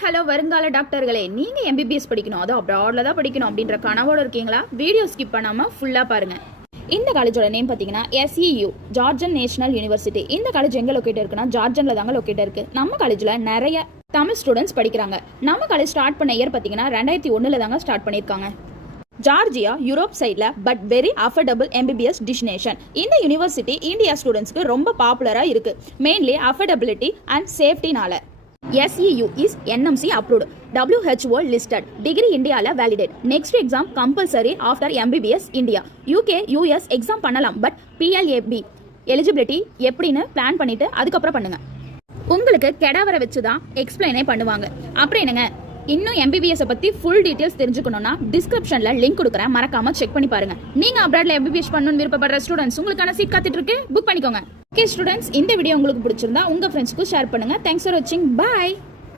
Hello வருங்கால டாக்டர்களே, நீங்க MBBS படிக்கணும், அது அப்ராட்ல தான் படிக்கணும் அப்படின்ற கனவோட இருக்கீங்களா? வீடியோ ஸ்கிப் பண்ணாம ஃபுல்லா பாருங்க. இந்த காலேஜோட நேம் பார்த்தீங்கன்னா SEU ஜார்ஜன் நேஷனல் யூனிவர்சிட்டி. இந்த காலேஜ் எங்க லொக்கேட் இருக்குன்னா ஜார்ஜன்ல தாங்க லொக்கேட் இருக்கு. நம்ம காலேஜ்ல நிறைய தமிழ் ஸ்டூடெண்ட்ஸ் படிக்கிறாங்க. நம்ம காலேஜ் ஸ்டார்ட் பண்ண இயர் பார்த்தீங்கன்னா 2001 தாங்க ஸ்டார்ட் பண்ணியிருக்காங்க. ஜார்ஜியா யூரோப் சைட்ல but very affordable MBBS destination. இந்த யூனிவர்சிட்டி இந்தியா ஸ்டூடெண்ட்ஸ்க்கு ரொம்ப பாப்புலரா இருக்கு, மெயின்லி அஃபோர்டபிலிட்டி அண்ட் சேஃப்டினால. SEU is NMC approved, WHO listed, degree Indiaல validate. Next exam compulsory after MBBS India. UK US exam பண்ணலாம், பட் PLAB எலிஜிபிலிட்டி எப்படின்னு பிளான் பண்ணிட்டு அதுக்கப்புறம் பண்ணுங்க. உங்களுக்கு கெடாவரை வச்சு தான் எக்ஸ்பிளைனே பண்ணுவாங்க. அப்புறம் என்னங்க, இன்னும் MBBS பத்தி ஃபுல் டீடைல்ஸ் தெரிஞ்சுக்கணும்னா டிஸ்கிரிப்ஷன்ல லிங்க் கொடுக்குறேன், மறக்காம செக் பண்ணி பாருங்க. நீங்க அப்ராட்ல MBBS பண்ணணும்னு விருப்பப்படுற ஸ்டூடெண்ட்ஸ் உங்களுக்கான சீட் காத்துட்டு இருக்கு, புக் பண்ணிக்கோங்க. ஓகே ஸ்டூடெண்ட்ஸ், இந்த வீடியோ உங்களுக்கு பிடிச்சிருந்தா உங்க ஃப்ரெண்ட்ஸ்க்கு ஷேர் பண்ணுங்க. தேங்க்ஸ் ஃபார் வாட்சிங். பை.